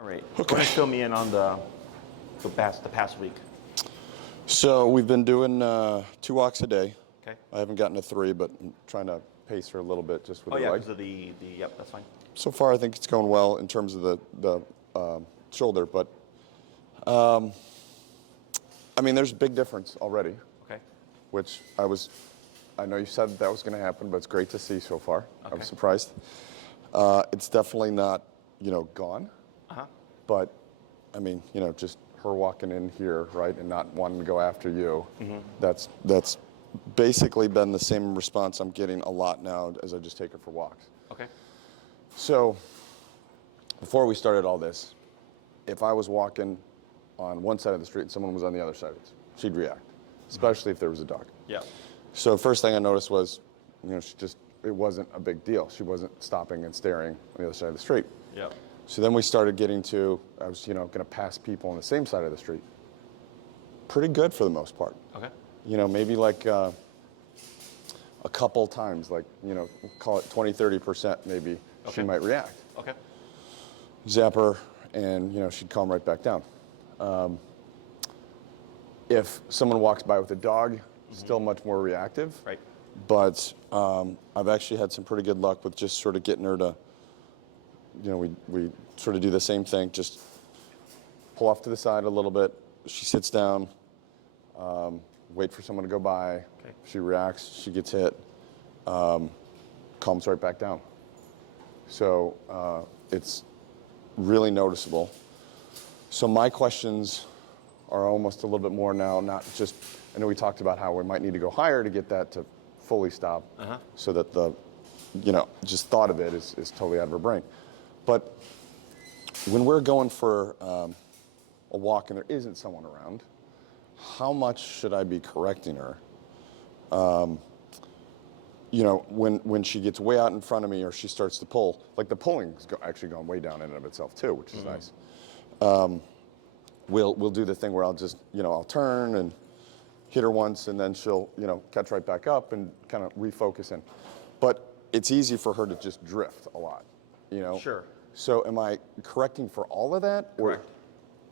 All right. Okay. Go ahead and fill me in on the past week. So we've been doing 2 walks a day. Okay. I haven't gotten to 3, but I'm trying to pace her a little bit just with Oh the yeah, leg. because of yep, that's fine. So far, I think it's going well in terms of the shoulder, but I mean, there's a big difference already. Okay. Which I know you said that was going to happen, but it's great to see so far. Okay. I'm surprised. It's definitely not, gone. Uh-huh. But, I mean, just her walking in here, right, and not wanting to go after you, that's basically been the same response I'm getting a lot now as I just take her for walks. Okay. So, before we started all this, if I was walking on one side of the street and someone was on the other side of it, she'd react, especially if there was a dog. Yeah. So first thing I noticed was, it wasn't a big deal. She wasn't stopping and staring on the other side of the street. Yeah. So then we started getting to, I was, going to pass people on the same side of the street. Pretty good for the most part. Okay. Maybe like a couple times, like, call it 20, 30% maybe, Okay. she might react. Okay. Zap her, and, she'd calm right back down. If someone walks by with a dog, still much more reactive. Right. But I've actually had some pretty good luck with just sort of getting her to, we sort of do the same thing, just pull off to the side a little bit. She sits down, wait for someone to go by. Okay. She reacts, she gets hit, calms right back down. So it's really noticeable. So my questions are almost a little bit more now, not just, I know we talked about how we might need to go higher to get that to fully stop, so that the, just thought of it is totally out of her brain. But when we're going for a walk and there isn't someone around, how much should I be correcting her? When she gets way out in front of me or she starts to pull, like the pulling's actually gone way down in and of itself too, which is nice. We'll do the thing where I'll just, I'll turn and hit her once and then she'll, catch right back up and kind of refocus in. But it's easy for her to just drift a lot, Sure. So am I correcting for all of that? Or? Correct.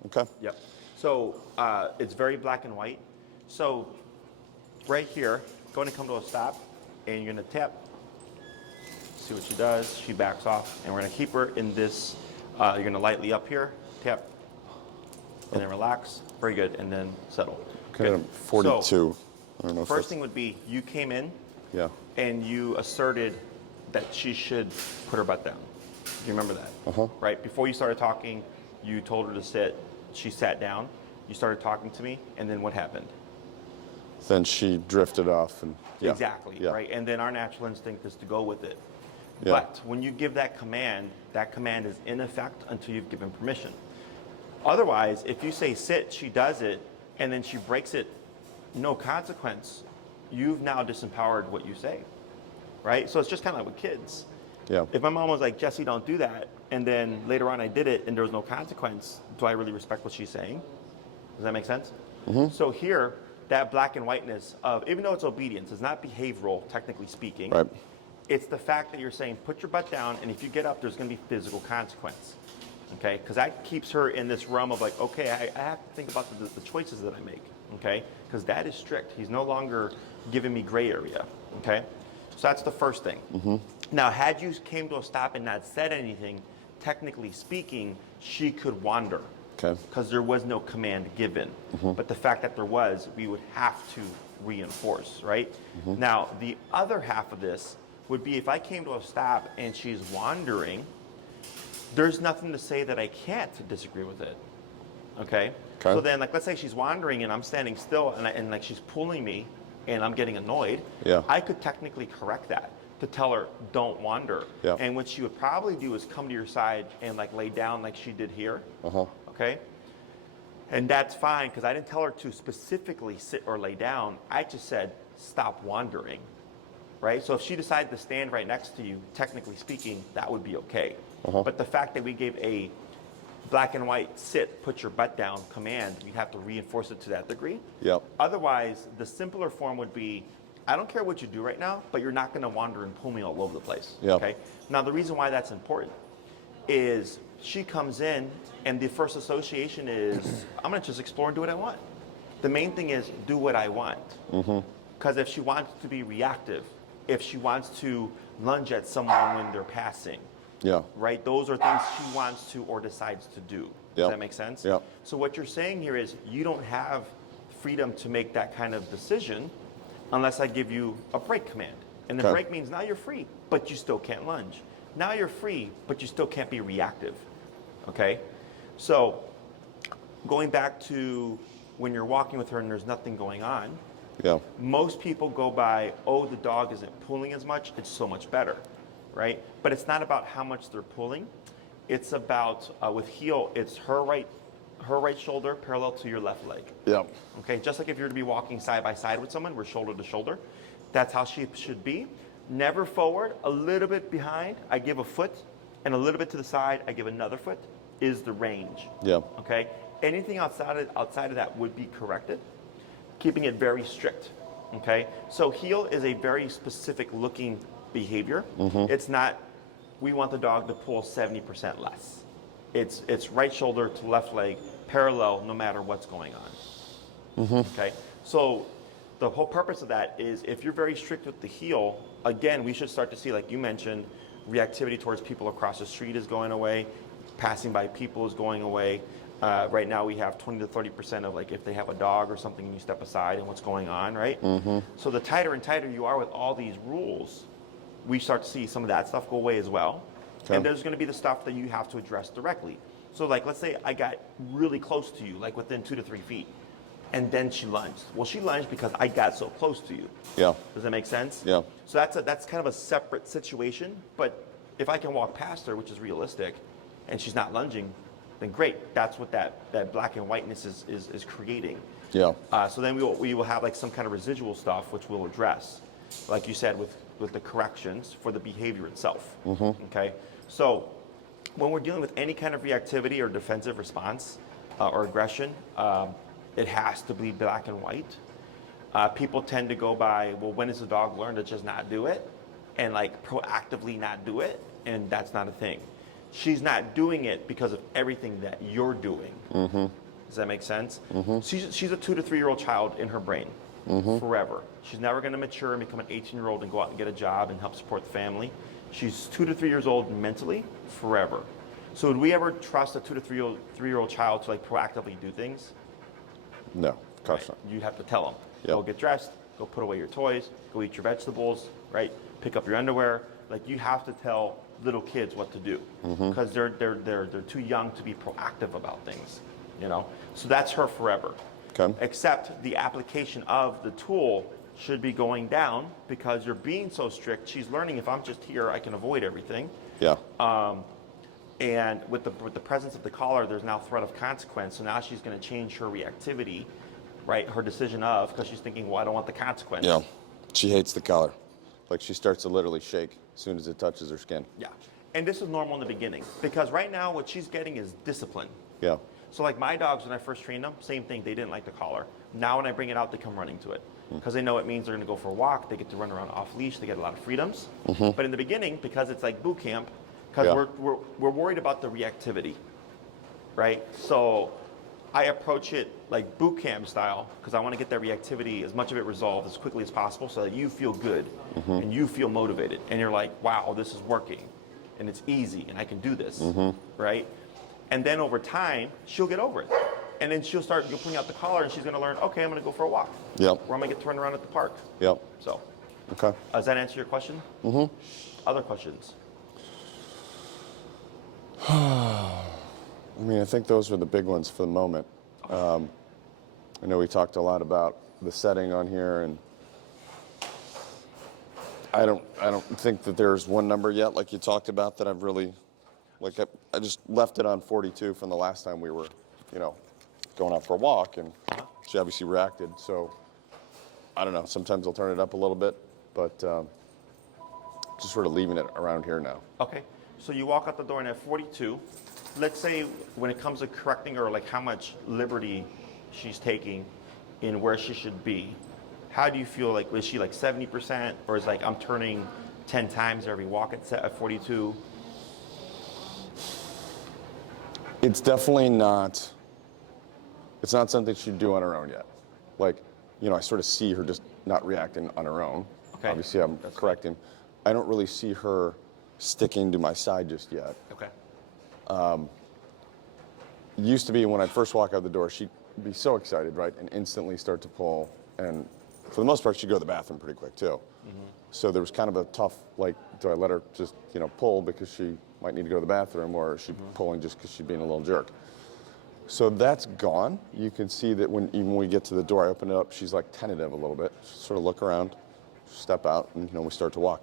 Okay. Yep. So it's very black and white. So right here, going to come to a stop, and you're going to tap. See what she does. She backs off, and we're going to keep her in this. You're going to lightly up here, tap, and then relax. Very good, and then settle. Okay, Good. I'm 42. So, I don't know. first thing would be you came in, Yeah. and you asserted that she should put her butt down. Do you remember that? Right? Before you started talking, you told her to sit. She sat down. You started talking to me, and then what happened? Then she drifted off and Exactly, yeah. right? And then our natural instinct is to go with it. Yeah. But when you give that command is in effect until you've given permission. Otherwise, if you say sit, she does it, and then she breaks it, no consequence, you've now disempowered what you say, right? So it's just kind of like with kids. Yeah. If my mom was like, Jesse, don't do that, and then later on I did it and there was no consequence, do I really respect what she's saying? Does that make sense? So here, that black and whiteness of, even though it's obedience, it's not behavioral, technically speaking. Right. It's the fact that you're saying, put your butt down, and if you get up, there's going to be physical consequence. Okay? Because that keeps her in this realm of like, okay, I have to think about the choices that I make. Okay? Because that is strict. He's no longer giving me gray area. Okay? So that's the first thing. Now, had you came to a stop and not said anything, technically speaking, she could wander. Okay. Because there was no command given. But the fact that there was, we would have to reinforce, right? Now, the other half of this would be if I came to a stop and she's wandering, there's nothing to say that I can't disagree with it. Okay? So then, like, let's say she's wandering and I'm standing still and like she's pulling me and I'm getting annoyed. Yeah. I could technically correct that to tell her, don't wander. Yeah. And what she would probably do is come to your side and like lay down like she did here. Okay? And that's fine because I didn't tell her to specifically sit or lay down. I just said, stop wandering. Right? So if she decided to stand right next to you, technically speaking, that would be okay. But the fact that we gave a black and white sit, put your butt down command, we'd have to reinforce it to that degree. Yep. Otherwise, the simpler form would be, I don't care what you do right now, but you're not going to wander and pull me all over the place. Yep. Okay? Now, the reason why that's important is she comes in and the first association is, I'm gonna just explore and do what I want. The main thing is do what I want. Because if she wants to be reactive, if she wants to lunge at someone when they're passing, right? Those are things she wants to or decides to do. Does that make sense? So what you're saying here is you don't have freedom to make that kind of decision unless I give you a break command. And the break means now you're free, but you still can't lunge. Now you're free, but you still can't be reactive. Okay? So going back to when you're walking with her and there's nothing going on, most people go by, oh, the dog isn't pulling as much, it's so much better, right? But it's not about how much they're pulling. It's about, with heel, it's her right shoulder parallel to your left leg. Okay, just like if you're to be walking side by side with someone, we're shoulder to shoulder. That's how she should be. Never forward, a little bit behind, I give a foot, and a little bit to the side, I give another foot, is the range. Okay? Anything outside of that would be corrected, keeping it very strict. Okay? So heel is a very specific looking behavior. It's not, we want the dog to pull 70% less. It's right shoulder to left leg, parallel no matter what's going on. Okay? So the whole purpose of that is if you're very strict with the heel, again, we should start to see, like you mentioned, reactivity towards people across the street is going away, passing by people is going away. Right now we have 20 to 30% of like if they have a dog or something and you step aside and what's going on, right? So the tighter and tighter you are with all these rules, we start to see some of that stuff go away as well. And there's going to be the stuff that you have to address directly. So like, let's say I got really close to you, like within 2 to 3 feet, and then she lunged. Well, she lunged because I got so close to you. Does that make sense? So that's kind of a separate situation. But if I can walk past her, which is realistic, and she's not lunging, then great. That's what that black and whiteness is creating. So then we will have like some kind of residual stuff, which we'll address, like you said, with the corrections for the behavior itself. Okay. So when we're dealing with any kind of reactivity or defensive response or aggression, it has to be black and white. People tend to go by, well, when does the dog learn to just not do it and like proactively not do it? And that's not a thing. She's not doing it because of everything that you're doing. Does that make sense? She's a 2 to 3 year old child in her brain forever. She's never going to mature and become an 18-year-old and go out and get a job and help support the family. She's 2 to 3 years old mentally forever. So would we ever trust a 2 to 3 year old child to like proactively do things? No, of course not. You have to tell them. Go get dressed, go put away your toys, go eat your vegetables, right? Pick up your underwear. Like you have to tell little kids what to do because they're too young to be proactive about things, you know? So that's her forever. Except the application of the tool should be going down because you're being so strict. She's learning if I'm just here, I can avoid everything. And with the presence of the collar, there's now threat of consequence. So now she's going to change her reactivity, right? Her decision of, because she's thinking, well, I don't want the consequence. She hates the collar. Like she starts to literally shake as soon as it touches her skin. And this is normal in the beginning because right now what she's getting is discipline. So like my dogs, when I first trained them, same thing. They didn't like the collar. Now when I bring it out, they come running to it because they know it means they're going to go for a walk. They get to run around off leash. They get a lot of freedoms. But in the beginning, because it's like boot camp, because we're worried about the reactivity, right? So I approach it like boot camp style because I want to get that reactivity, as much of it resolved as quickly as possible so that you feel good and you feel motivated. And you're like, wow, this is working and it's easy and I can do this, right? And then over time, she'll get over it. And then she'll start pulling out the collar and she's going to learn, okay, I'm going to go for a walk. Or I'm going to get to run around at the park. So, does that answer your question? Other questions? I mean, I think those were the big ones for the moment. I know we talked a lot about the setting on here, and I don't think that there's one number yet, like you talked about, that I've really, like I just left it on 42 from the last time we were, going out for a walk, and she obviously reacted. So I don't know. Sometimes I'll turn it up a little bit, but just sort of leaving it around here now. Okay. So you walk out the door and at 42, let's say when it comes to correcting her, like how much liberty she's taking in where she should be, how do you feel? Like, is she like 70%, or is like I'm turning 10 times every walk at 42? It's definitely not, it's not something she'd do on her own yet. Like, you know, I sort of see her just not reacting on her own. Okay. Obviously, I'm correcting. I don't really see her sticking to my side just yet. Okay. Used to be when I'd first walk out the door, she'd be so excited, right, and instantly start to pull. And for the most part, she'd go to the bathroom pretty quick, too. So there was kind of a tough, like, do I let her just, you know, pull because she might need to go to the bathroom, or is she pulling just because she's being a little jerk? So that's gone. You can see that even when we get to the door, I open it up, she's like tentative a little bit. Sort of look around, step out, and, you know, we start to walk.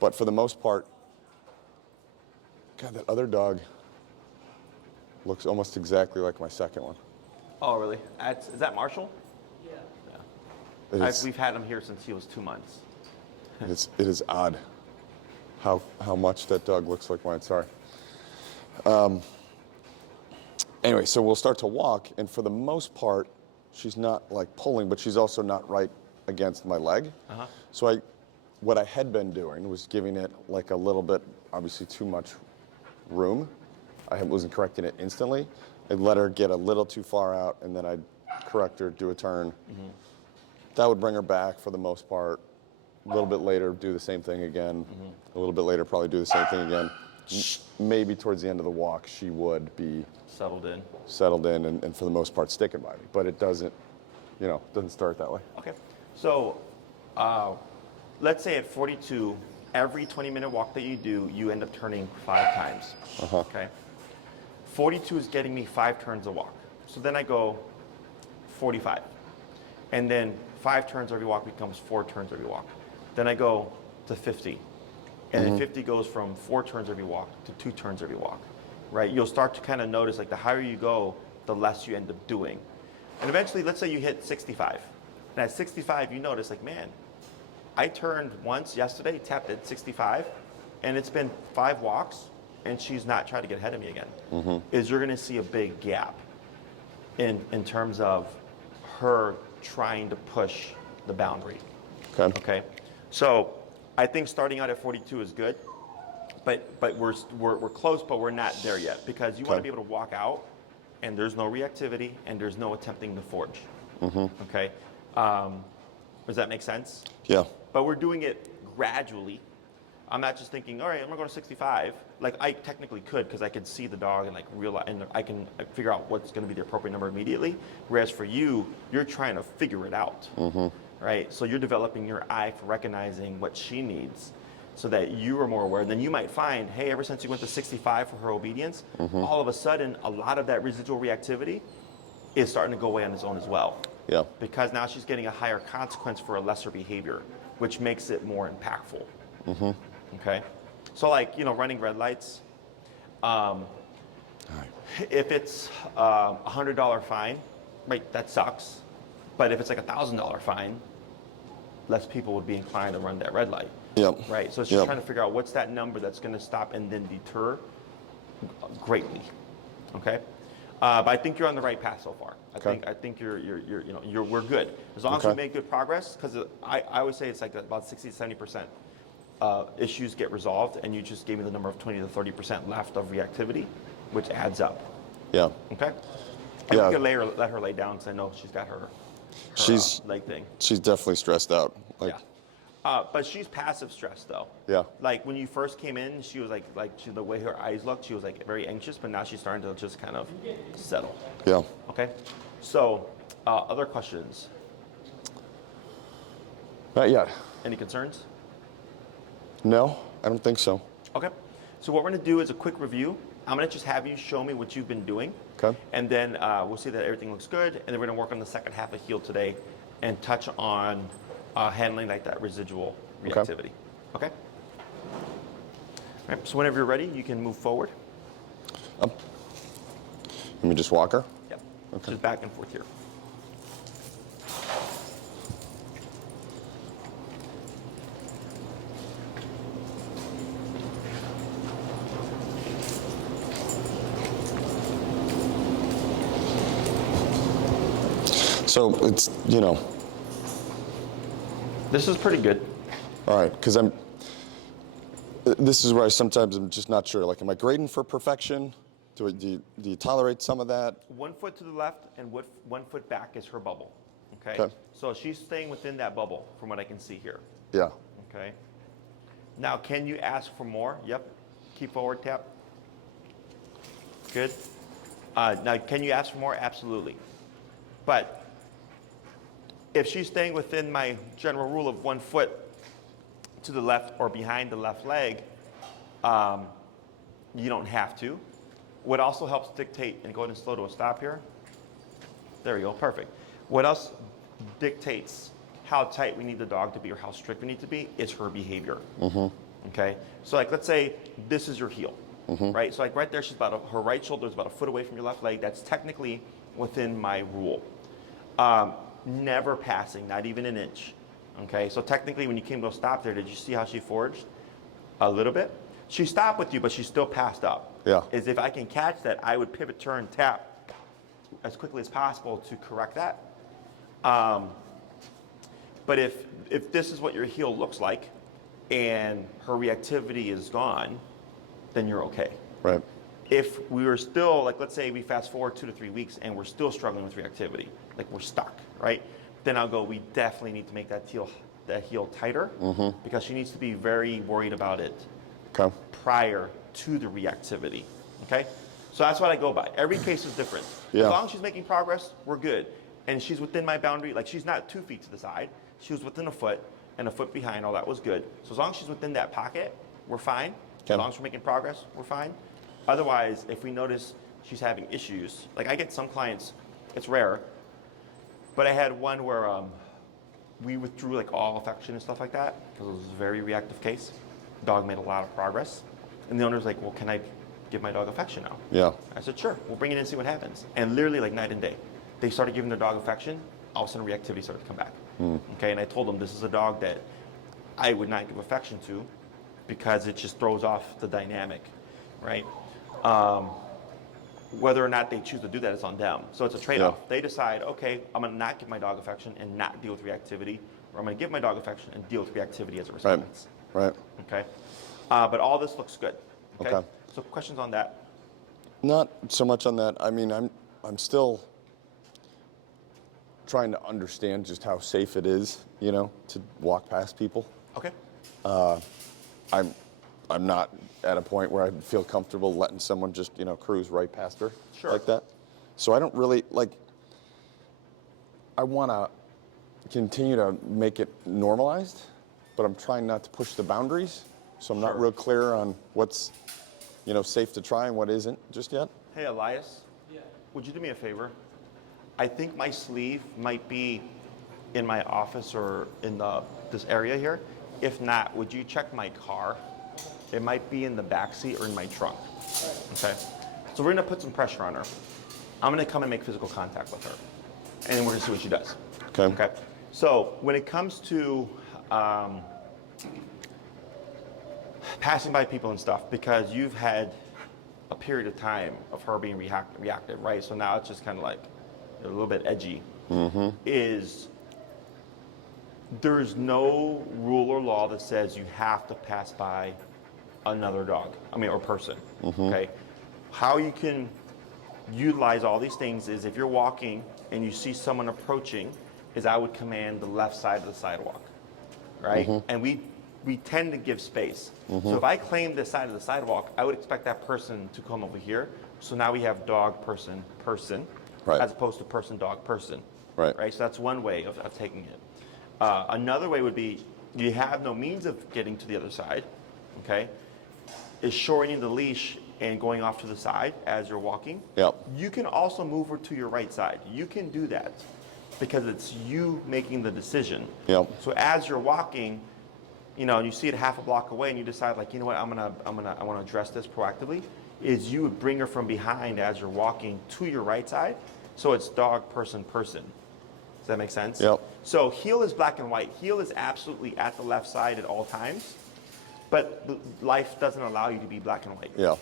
But for the most part, God, that other dog looks almost exactly like my second one. Oh, really? Is that Marshall? It is, We've had him here since he was 2 months. it is odd how much that dog looks like mine. Sorry. Anyway, so we'll start to walk, and for the most part, she's not like pulling, but she's also not right against my leg. So what I had been doing was giving it like a little bit, obviously too much room. I wasn't correcting it instantly. I'd let her get a little too far out, and then I'd correct her, do a turn. That would bring her back for the most part. A little bit later, do the same thing again. A little bit later, probably do the same thing again. Maybe towards the end of the walk, she would be settled in, and for the most part, sticking by me. But it doesn't, you know, doesn't start that way. Okay. So let's say at 42, every 20-minute walk that you do, you end up turning 5 times. Okay. 42 is getting me 5 turns a walk. So then I go 45. And then 5 turns every walk becomes 4 turns every walk. Then I go to 50. And then 50 goes from 4 turns every walk to 2 turns every walk, right? You'll start to kind of notice, like, the higher you go, the less you end up doing. And eventually, let's say you hit 65. And at 65, you notice, like, man, I turned once yesterday, tapped at 65, and it's been 5 walks, and she's not trying to get ahead of me again. Is you're going to see a big gap in terms of her trying to push the boundary. Okay. So I think starting out at 42 is good, but we're close, but we're not there yet, because you want to be able to walk out, and there's no reactivity, and there's no attempting to forge. Okay. Does that make sense? Yeah. But we're doing it gradually. I'm not just thinking, all right, I'm gonna go to 65. Like, I technically could, because I could see the dog and like realize, and I can figure out what's gonna be the appropriate number immediately. Whereas for you, you're trying to figure it out, right? So you're developing your eye for recognizing what she needs, so that you are more aware. Then you might find, hey, ever since you went to 65 for her obedience, all of a sudden, a lot of that residual reactivity is starting to go away on its own as well. Yeah. Because now she's getting a higher consequence for a lesser behavior, which makes it more impactful. Okay, so like, you know, running red lights. If it's a $100 fine, right, that sucks. But if it's like a $1,000 fine, less people would be inclined to run that red light. Yep. Right. So it's just trying to figure out what's that number that's going to stop and then deter greatly. Okay. But I think you're on the right path so far. I think we're good as long as we make good progress. Because I always say it's like about 60 to 70%. Issues get resolved, and you just gave me the number of 20 to 30% left of reactivity, which adds up. Yeah. Okay. And you can let her lay down, because I know she's got her leg thing. She's definitely stressed out. Like, but she's passive stressed though. Yeah. Like when you first came in, she was the way her eyes looked, she was like very anxious, but now she's starting to just kind of settle. Yeah. Okay. So, other questions? Not yet. Any concerns? No, I don't think so. Okay. So what we're going to do is a quick review. I'm going to just have you show me what you've been doing. Okay. And then we'll see that everything looks good. And then we're going to work on the second half of HEAL today and touch on handling like that residual reactivity. Okay? All right. So whenever you're ready, you can move forward. Let me just walk her? Yep. Okay. Just back and forth here. So it's, you know. This is pretty good. All right, because this is where I sometimes am just not sure. Like, am I grading for perfection? Do you tolerate some of that? 1 foot to the left and 1 foot back is her bubble. Okay? Okay. So she's staying within that bubble from what I can see here. Yeah. Okay. Now, can you ask for more? Yep. Keep forward, tap. Good. Now, can you ask for more? Absolutely. But if she's staying within my general rule of 1 foot to the left or behind the left leg, you don't have to. What also helps dictate, and go ahead and slow to a stop here. There we go, perfect. What else dictates how tight we need the dog to be or how strict we need to be is her behavior. Okay? So like, let's say this is your heel, right? So like right there, she's her right shoulder is about a foot away from your left leg. That's technically within my rule. Never passing, not even an inch. Okay? So technically when you came to a stop there, did you see how she forged? A little bit. She stopped with you, but she still passed up. Yeah. Is if I can catch that, I would pivot, turn, tap as quickly as possible to correct that. But if this is what your heel looks like and her reactivity is gone, then you're okay. Right. If we were still, like let's say we fast forward 2 to 3 weeks and we're still struggling with reactivity, like we're stuck, right? Then I'll go, we definitely need to make that heel tighter because she needs to be very worried about it prior to the reactivity, okay? So that's what I go by. Every case is different. Yeah. As long as she's making progress, we're good. And she's within my boundary, like she's not 2 feet to the side. She was within a foot and a foot behind, all that was good. So as long as she's within that pocket, we're fine. Okay. As long as we're making progress, we're fine. Otherwise, if we notice she's having issues, like I get some clients, it's rare, but I had one where we withdrew like all affection and stuff like that because it was a very reactive case. Dog made a lot of progress. And the owner's like, well, can I give my dog affection now? Yeah. I said, sure, we'll bring it in and see what happens. And literally like night and day, they started giving their dog affection, all of a sudden reactivity started to come back. Okay, and I told them this is a dog that I would not give affection to because it just throws off the dynamic, right? Whether or not they choose to do that is on them. So it's a trade-off. Yeah. They decide, okay, I'm gonna not give my dog affection and not deal with reactivity, or I'm gonna give my dog affection and deal with reactivity as a response. Right. Okay, but all this looks good. Okay. So questions on that? Not so much on that. I mean, I'm still trying to understand just how safe it is, to walk past people. Okay. I'm not at a point where I feel comfortable letting someone just, cruise right past her like that. So I don't really I want to continue to make it normalized, but I'm trying not to push the boundaries. So I'm not real clear on what's, safe to try and what isn't just yet. Hey, Elias. Yeah. Would you do me a favor? I think my sleeve might be in my office or in this area here. If not, would you check my car? It might be in the back seat or in my trunk. Okay. So we're gonna put some pressure on her. I'm gonna come and make physical contact with her, and then we're gonna see what she does. Okay. Okay. So when it comes to passing by people and stuff, because you've had a period of time of her being reactive, right? So now it's just kind of like a little bit edgy. There's no rule or law that says you have to pass by another dog, or person, okay? How you can utilize all these things is if you're walking and you see someone approaching, is I would command the left side of the sidewalk, right? And we tend to give space. So if I claim this side of the sidewalk, I would expect that person to come over here. So now we have dog, person, right, as opposed to person, dog, person, right? So that's one way of taking it. Another way would be you have no means of getting to the other side, okay? Is shortening the leash and going off to the side as you're walking. Yep. You can also move her to your right side. You can do that because it's you making the decision. Yep. So as you're walking, and you see it half a block away and you decide like, I want to address this proactively, is you would bring her from behind as you're walking to your right side. So it's dog, person. Does that make sense? Yep. So heel is black and white. Heel is absolutely at the left side at all times, but life doesn't allow you to be black and white. Yeah.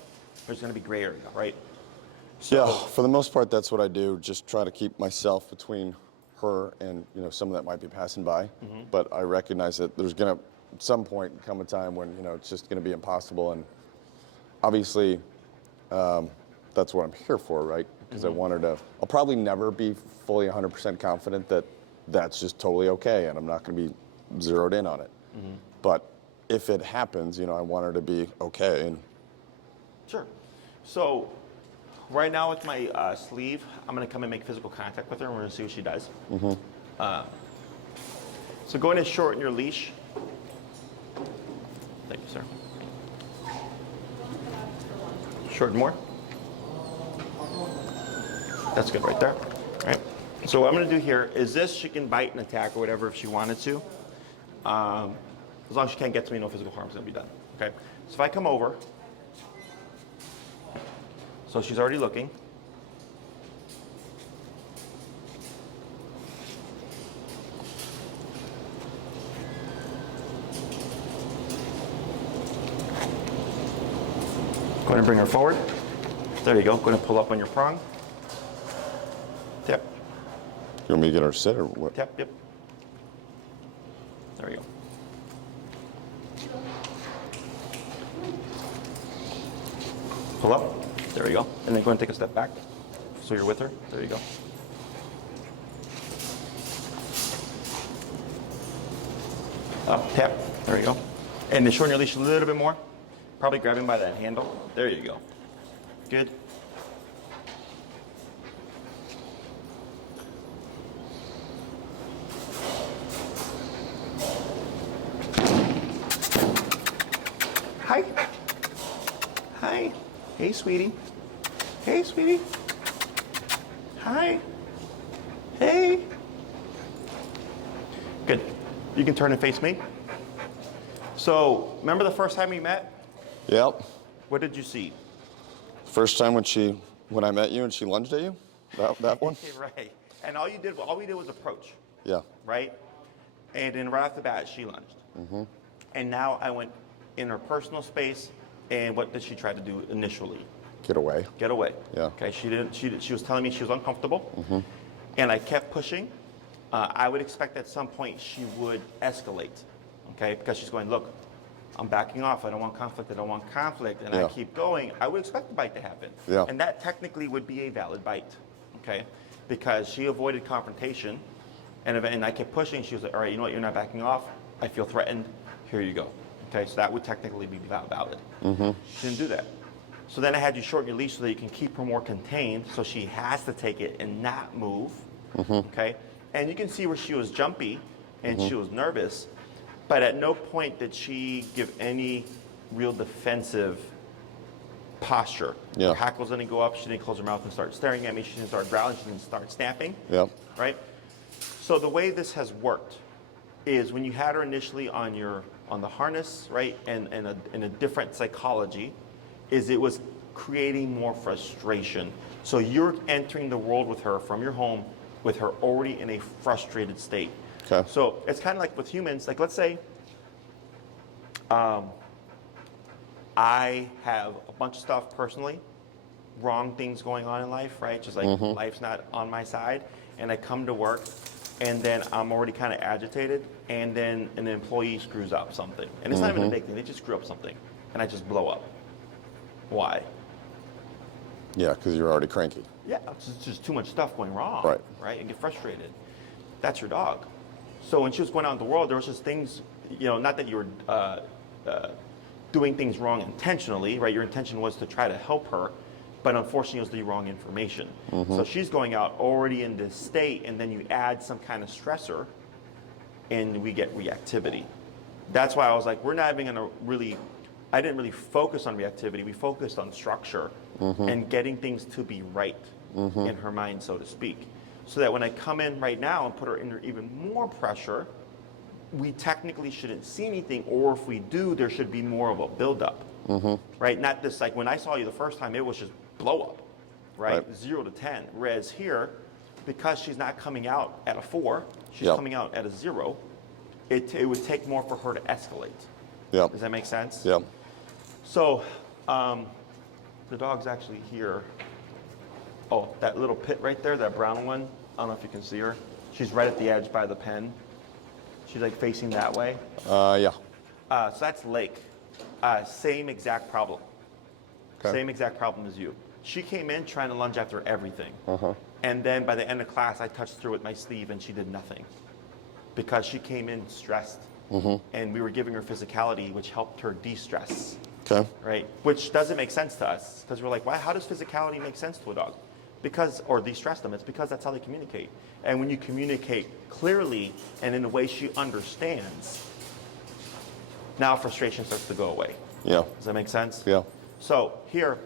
There's going to be gray area, right? So, yeah, for the most part, that's what I do. Just try to keep myself between her and, someone that might be passing by. But I recognize that there's going to, at some point, come a time when, it's just going to be impossible. And obviously, the that's what I'm here for, right? Because I want her to, I'll probably never be fully 100% confident that that's just totally okay and I'm not going to be zeroed in on it. But if it happens, you know, I want her to be okay. And Sure. So right now with my sleeve, I'm going to come and make physical contact with her, and we're going to see what she does. So go ahead and shorten your leash. Thank you, sir. Shorten more. That's good right there. All right. So what I'm going to do here is this, she can bite and attack or whatever if she wanted to. As long as she can't get to me, no physical harm is going to be done. Okay. So if I come over, so she's already looking. Go ahead and bring her forward. There you go. Go ahead and pull up on your prong. Tap. you want me to get her to sit or what? Tap, yep. There we go. Pull up. There we go. And then go ahead and take a step back. So you're with her. There you go. Up, tap. There you go. And then shorten your leash a little bit more. Probably grab him by that handle. There you go. Good. Hi. Hi. Hey, sweetie. Hey, sweetie. Hi. Hey. Good. You can turn and face me. So, remember the first time we met? Yep. What did you see? First time when I met you and she lunged at you? That one? Right. And all we did was approach. Yeah. Right? And then right off the bat, she lunged. Mm-hmm. And now I went in her personal space, and what did she try to do initially? Get away. Get away. Yeah. Okay, she was telling me she was uncomfortable, and I kept pushing. I would expect at some point she would escalate, okay? Because she's going, look, I'm backing off. I don't want conflict. I don't want conflict. And I keep going. I would expect the bite to happen. Yeah. And that technically would be a valid bite, okay? Because she avoided confrontation, and I kept pushing. She was like, all right, you know what? You're not backing off. I feel threatened. Here you go. Okay, so that would technically be valid. She didn't do that. So then I had you shorten your leash so that you can keep her more contained, so she has to take it and not move, okay? And you can see where she was jumpy and she was nervous, but at no point did she give any real defensive posture. Yeah. Her hackles didn't go up, she didn't close her mouth and start staring at me, she didn't start growling, she didn't start snapping, right? So the way this has worked is when you had her initially on the harness, right, and in a different psychology, is it was creating more frustration. So you're entering the world with her from your home with her already in a frustrated state. Okay. So it's kind of like with humans, like let's say I have a bunch of stuff personally, wrong things going on in life, right? Just like life's not on my side, and I come to work and then I'm already kind of agitated, and then an employee screws up something. And it's not even a big thing, they just screw up something, and I just blow up. Why? Yeah, because you're already cranky. Yeah, it's just too much stuff going wrong, Right. And get frustrated. That's your dog. So when she was going out in the world, there was just things, not that you were doing things wrong intentionally, right? Your intention was to try to help her, but unfortunately it was the wrong information. So she's going out already in this state, and then you add some kind of stressor, and we get reactivity. That's why I was like, we're not even gonna I didn't really focus on reactivity. We focused on structure and getting things to be right in her mind, so to speak. So that when I come in right now and put her under even more pressure, we technically shouldn't see anything, or if we do, there should be more of a buildup, right? Not this, like when I saw you the first time, it was just blow up, right? 0 to 10. Whereas here, because she's not coming out at a 4, she's coming out at a 0, it would take more for her to escalate. Yep. Does that make sense? Yep. So the dog's actually here. Oh, that little pit right there, that brown one, I don't know if you can see her. She's right at the edge by the pen. She's like facing that way. Yeah. So that's Lake. Same exact problem. Okay. Same exact problem as you. She came in trying to lunge after everything. And then by the end of class, I touched her with my sleeve and she did nothing because she came in stressed. And we were giving her physicality, which helped her de-stress. Okay. Right? Which doesn't make sense to us because we're like, why? How does physicality make sense to a dog? Because, or de-stress them. It's because that's how they communicate. And when you communicate clearly and in a way she understands, now frustration starts to go away. Yeah. Does that make sense? Yeah. So here,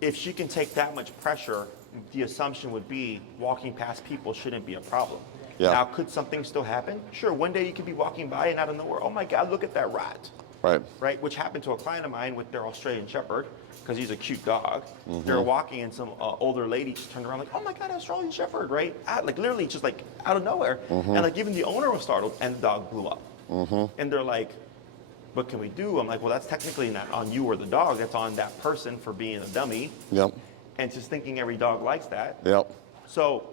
if she can take that much pressure, the assumption would be walking past people shouldn't be a problem. Yeah. Now, could something still happen? Sure, one day you could be walking by and out of nowhere, oh my God, look at that rat. Right. Right, which happened to a client of mine with their Australian Shepherd, because he's a cute dog. They're walking and some older lady just turned around like, oh my God, Australian Shepherd, right? Like literally just like out of nowhere. And like even the owner was startled and the dog blew up. And they're like, what can we do? I'm like, well, that's technically not on you or the dog. That's on that person for being a dummy. Yep. And just thinking every dog likes that. Yep. So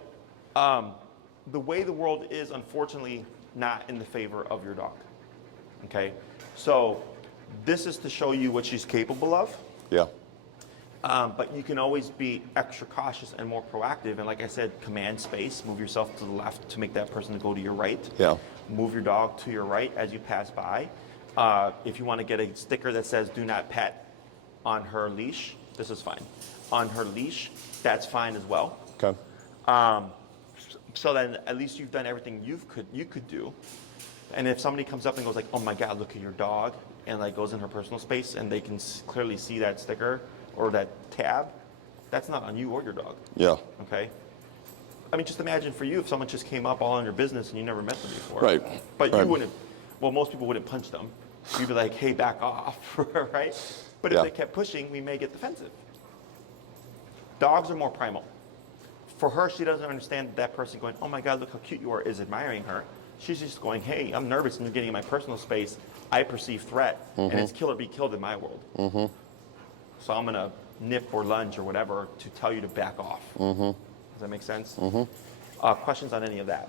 the way the world is, unfortunately, not in the favor of your dog. Okay? So this is to show you what she's capable of. Yeah. But you can always be extra cautious and more proactive. And like I said, command space, move yourself to the left to make that person go to your right. Yeah. Move your dog to your right as you pass by. If you want to get a sticker that says do not pet on her leash, this is fine. On her leash, that's fine as well. Okay. So then at least you've done everything you could do. And if somebody comes up and goes like, oh my God, look at your dog, and like goes in her personal space and they can clearly see that sticker or that tab, that's not on you or your dog. Yeah. Okay? I mean, just imagine for you if someone just came up all in your business and you never met them before. Right. But Right. you wouldn't, well, most people wouldn't punch them. You'd be like, hey, back off, right? But if Yeah. they kept pushing, we may get defensive. Dogs are more primal. For her, she doesn't understand that person going, oh my God, look how cute you are, is admiring her. She's just going, hey, I'm nervous and you're getting in my personal space. I perceive threat, and it's kill or be killed in my world. So I'm going to nip or lunge or whatever to tell you to back off. Does that make sense? Questions on any of that?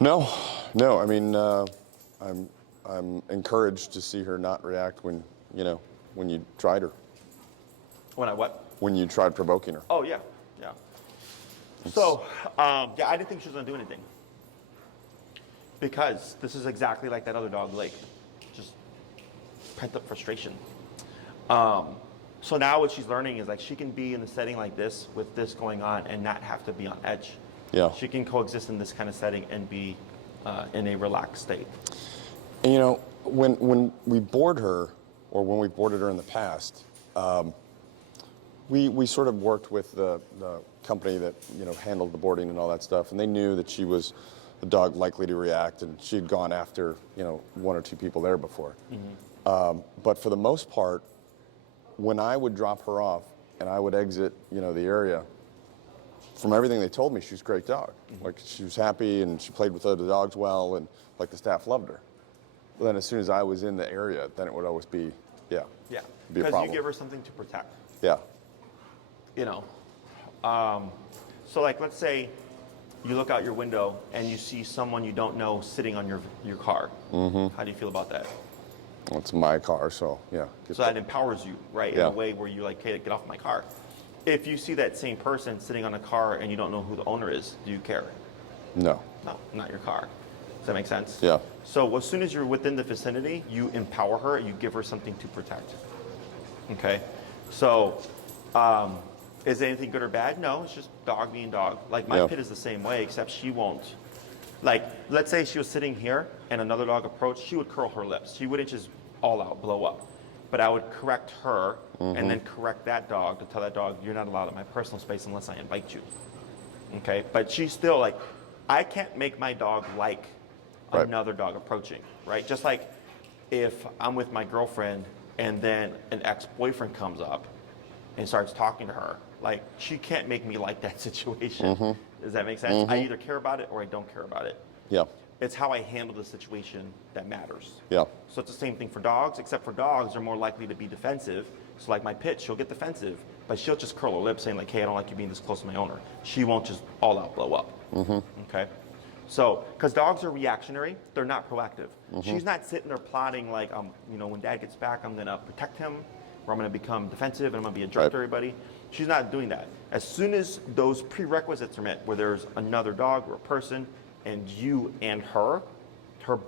No. I mean, I'm encouraged to see her not react when you tried her. When I what? When you tried provoking her. Oh, yeah. So, I didn't think she was going to do anything. Because this is exactly like that other dog, Lake. Just pent up frustration. So now what she's learning is like she can be in a setting like this with this going on and not have to be on edge. Yeah. She can coexist in this kind of setting and be in a relaxed state. And when we board her, or when we boarded her in the past, we sort of worked with the company that handled the boarding and all that stuff, and they knew that she was a dog likely to react, and she had gone after one or two people there before. But for the most part, when I would drop her off and I would exit the area, from everything they told me, she was a great dog. Like she was happy and she played with other dogs well, and like the staff loved her. But then as soon as I was in the area, then it would always be be a Because problem. you give her something to protect. Yeah. So like let's say you look out your window and you see someone you don't know sitting on your car. How do you feel about that? Well, it's my car, so yeah. So that empowers you, right? Yeah. In a way where you're like, hey, get off my car. If you see that same person sitting on a car and you don't know who the owner is, do you care? No. No, not your car. Does that make sense? Yeah. So as soon as you're within the vicinity, you empower her, you give her something to protect. Okay? So, is it anything good or bad? No, it's just dog being dog. Like my pit is the same way, except she won't. Like, let's say she was sitting here and another dog approached, she would curl her lips. She wouldn't just all out blow up. But I would correct her and then correct that dog to tell that dog, you're not allowed in my personal space unless I invite you. Okay? But she's still like, I can't make my dog like another dog approaching, right? Just like if I'm with my girlfriend and then an ex-boyfriend comes up and starts talking to her, like she can't make me like that situation. Does that make sense? I either care about it or I don't care about it. Yeah. It's how I handle the situation that matters. Yeah. So it's the same thing for dogs, except for dogs are more likely to be defensive. So like my pit, she'll get defensive, but she'll just curl her lip saying like, hey, I don't like you being this close to my owner. She won't just all out blow up. Okay? So, because dogs are reactionary, they're not proactive. She's not sitting there plotting like, when dad gets back, I'm gonna protect him. where I'm going to become defensive and I'm going to be a jerk to everybody. She's not doing that. As soon as those prerequisites are met, where there's another dog or a person and you and her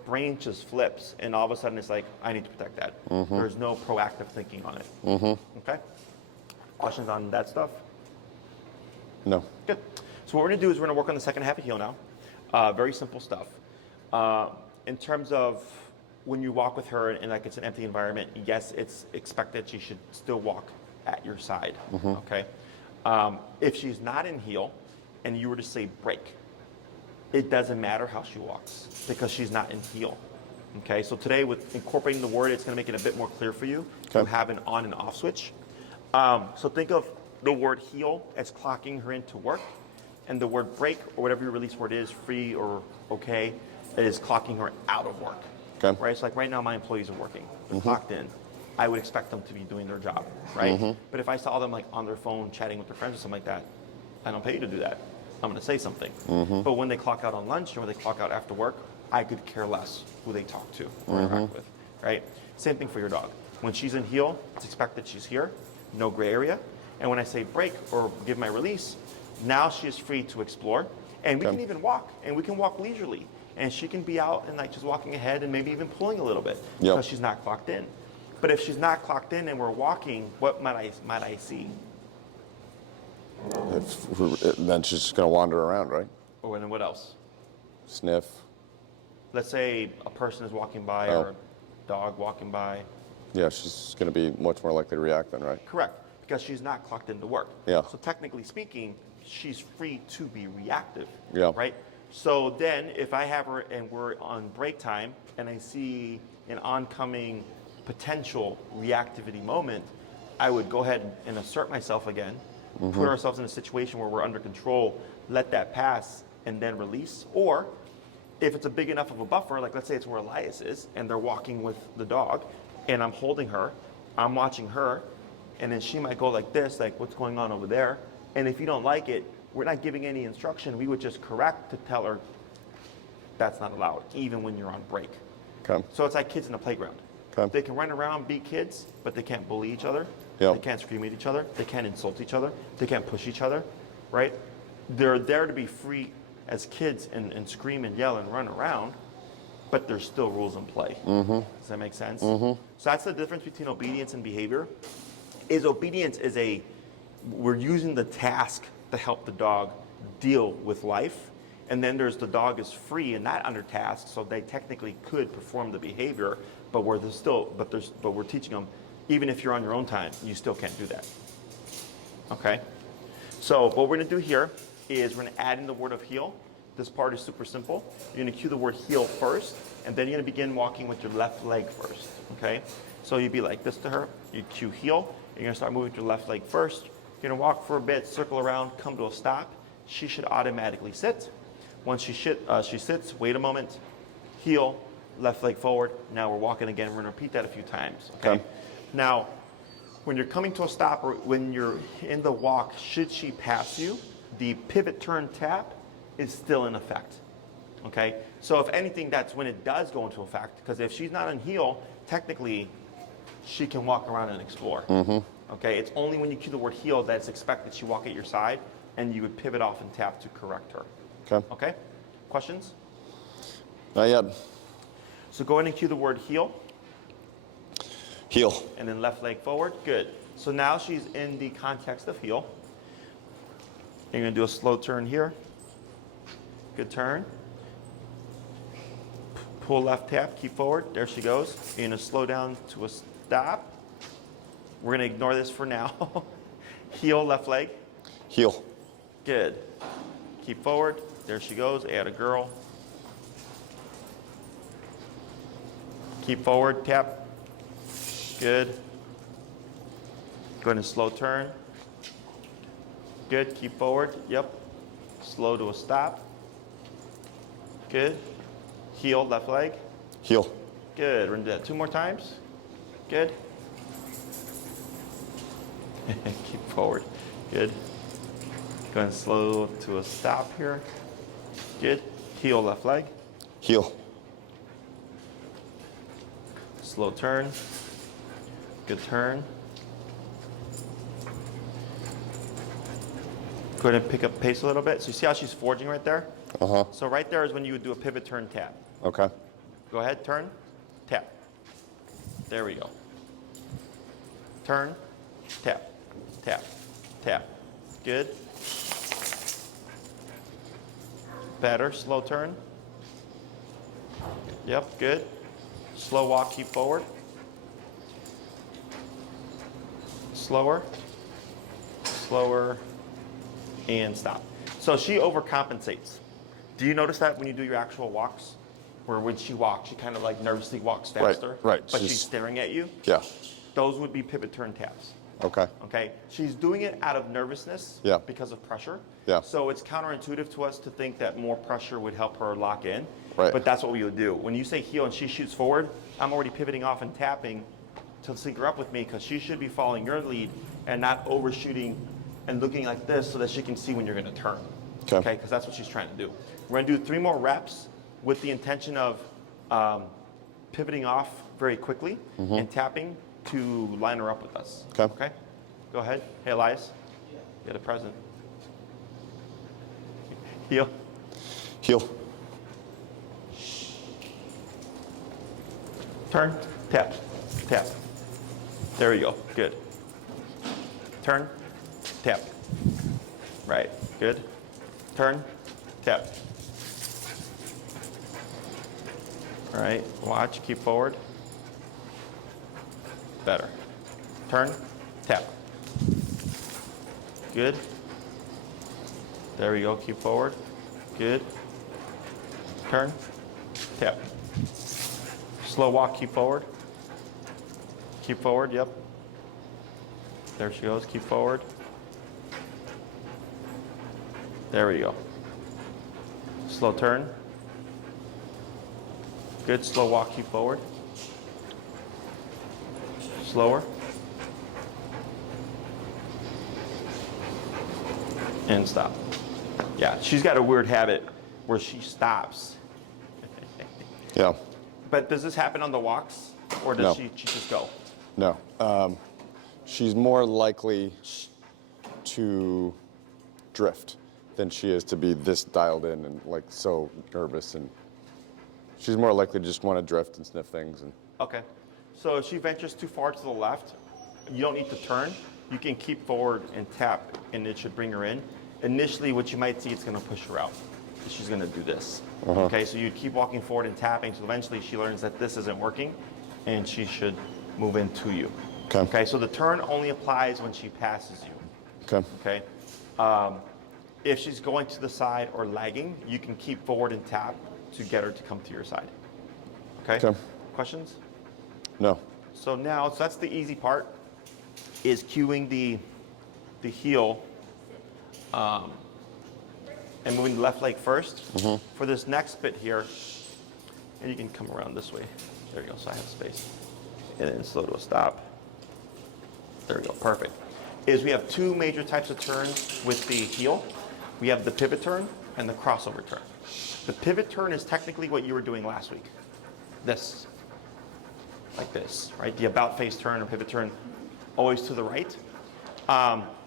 brain just flips, and all of a sudden it's like, I need to protect that. There's no proactive thinking on it. Okay? Questions on that stuff? No. Good. So what we're going to do is we're going to work on the second half of heel now. Very simple stuff. In terms of when you walk with her and like it's an empty environment, yes, it's expected she should still walk at your side. Okay? If she's not in heel and you were to say break, it doesn't matter how she walks because she's not in heel. Okay, so today with incorporating the word, it's going to make it a bit more clear for you to have an on and off switch. So think of the word heel as clocking her into work, and the word break, or whatever your release word is, free or okay, is clocking her out of work. Okay. Right, so like right now my employees are working, they're clocked in. I would expect them to be doing their job, right? But if I saw them like on their phone chatting with their friends or something like that, I don't pay you to do that. I'm going to say something. But when they clock out on lunch or when they clock out after work, I could care less who they talk to or interact with, right? Same thing for your dog. When she's in heel, it's expected she's here, no gray area. And when I say break or give my release, now she is free to explore. And we can even walk, and we can walk leisurely. And she can be out and like just walking ahead and maybe even pulling a little bit because she's not clocked in. But if she's not clocked in and we're walking, what might I see? Then she's just going to wander around, right? Or then what else? Sniff. Let's say a person is walking by or a dog walking by. Yeah, she's going to be much more likely to react then, right? Correct, because she's not clocked into work. Yeah. So technically speaking, she's free to be reactive. Yeah. Right? So then if I have her and we're on break time and I see an oncoming potential reactivity moment, I would go ahead and assert myself again, put ourselves in a situation where we're under control, let that pass, and then release. Or if it's a big enough of a buffer, like let's say it's where Elias is and they're walking with the dog and I'm holding her, I'm watching her, and then she might go like this, like what's going on over there? And if you don't like it, we're not giving any instruction. We would just correct to tell her that's not allowed, even when you're on break. Okay. So it's like kids in the playground. Okay. They can run around, be kids, but they can't bully each other. Yeah. They can't scream at each other. They can't insult each other. They can't push each other, right? They're there to be free as kids and scream and yell and run around, but there's still rules in play. Does that make sense? So that's the difference between obedience and behavior. Obedience is we're using the task to help the dog deal with life. And then there's the dog is free and not under task, so they technically could perform the behavior, but we're teaching them, even if you're on your own time, you still can't do that. Okay? So what we're gonna do here is we're gonna add in the word of heel. This part is super simple. You're gonna cue the word heel first, and then you're gonna begin walking with your left leg first, okay? So you'd be like this to her, you cue heel, you're gonna start moving with your left leg first, you're gonna walk for a bit, circle around, come to a stop. She should automatically sit. Once she sits, wait a moment, heel, left leg forward. Now we're walking again. We're gonna repeat that a few times, okay? Now, when you're coming to a stop or when you're in the walk, should she pass you, the pivot turn tap is still in effect, okay? So if anything, that's when it does go into effect, because if she's not on heel, technically, she can walk around and explore, okay? It's only when you cue the word heel that it's expected she walk at your side, and you would pivot off and tap to correct her. Okay. Okay? Questions? Not yet. So go ahead and cue the word heel. Heel. And then left leg forward. Good. So now she's in the context of heel. You're going to do a slow turn here. Good turn. Pull left tap, keep forward. There she goes. You're going to slow down to a stop. We're going to ignore this for now. Heel, left leg. Heel. Good. Keep forward. There she goes. Add a girl. Keep forward. Tap. Good. Go ahead and slow turn. Good. Keep forward. Yep. Slow to a stop. Good. Heel, left leg. Heel. Good. We're going to do that 2 more times. Good. Keep forward. Good. Go ahead and slow to a stop here. Good. Heel, left leg. Heel. Slow turn. Good turn. Go ahead and pick up pace a little bit. So you see how she's forging right there? Uh-huh. So right there is when you would do a pivot turn tap. Okay. Go ahead, turn, tap. There we go. Turn, tap, tap, tap. Good. Better, slow turn. Yep, good. Slow walk, keep forward. Slower, slower, and stop. So she overcompensates. Do you notice that when you do your actual walks? Where when she walks, she kind of like nervously walks faster. Right. But she's staring at you? Yeah. Those would be pivot turn taps. Okay. Okay? She's doing it out of nervousness because of pressure. Yeah. So it's counterintuitive to us to think that more pressure would help her lock in. Right. But that's what we would do. When you say heel and she shoots forward, I'm already pivoting off and tapping to sync her up with me because she should be following your lead and not overshooting and looking like this so that she can see when you're going to turn. Okay? Because that's what she's trying to do. We're going to do 3 more reps with the intention of pivoting off very quickly and tapping to line her up with us. Okay? Go ahead. Hey, Elias. Get a present. Heel. Heel. Turn. Tap. Tap. There you go. Good. Turn. Tap. Right. Good. Turn. Tap. All right. Watch. Keep forward. Better. Turn. Tap. Good. There we go. Keep forward. Good. Turn. Tap. Slow walk. Keep forward. Keep forward. Yep. There she goes. Keep forward. There we go. Slow turn. Good. Slow walk. Keep forward. Slower. And stop. Yeah, she's got a weird habit where she stops. Yeah. But does this happen on the walks, or does she just go? No. She's more likely to drift than she is to be this dialed in and like so nervous, and she's more likely to just want to drift and sniff things. And Okay. So if she ventures too far to the left, you don't need to turn. You can keep forward and tap, and it should bring her in. Initially, what you might see, it's going to push her out. She's going to do this. Okay, so you'd keep walking forward and tapping, so eventually she learns that this isn't working, and she should move into you. Okay, so the turn only applies when she passes you. Okay. If she's going to the side or lagging, you can keep forward and tap to get her to come to your side. Okay. Questions? No. So now, so that's the easy part, is cueing the heel and moving the left leg first. For this next bit here, and you can come around this way. There you go, so I have space. And then slow to a stop. There we go, perfect. Is we have 2 major types of turns with the heel. We have the pivot turn and the crossover turn. The pivot turn is technically what you were doing last week. This. Like this, right? The about face turn or pivot turn, always to the right.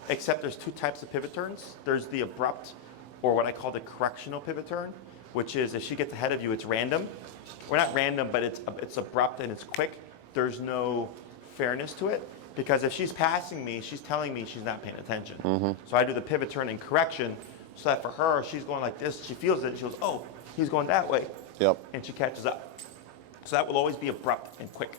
Except there's 2 types of pivot turns. There's the abrupt, or what I call the correctional pivot turn, which is if she gets ahead of you, it's random. Well, not random, but it's abrupt and it's quick. There's no fairness to it, because if she's passing me, she's telling me she's not paying attention. So I do the pivot turn and correction, so that for her, she's going like this, she feels it, she goes, oh, he's going that way. Yep. And she catches up. So that will always be abrupt and quick.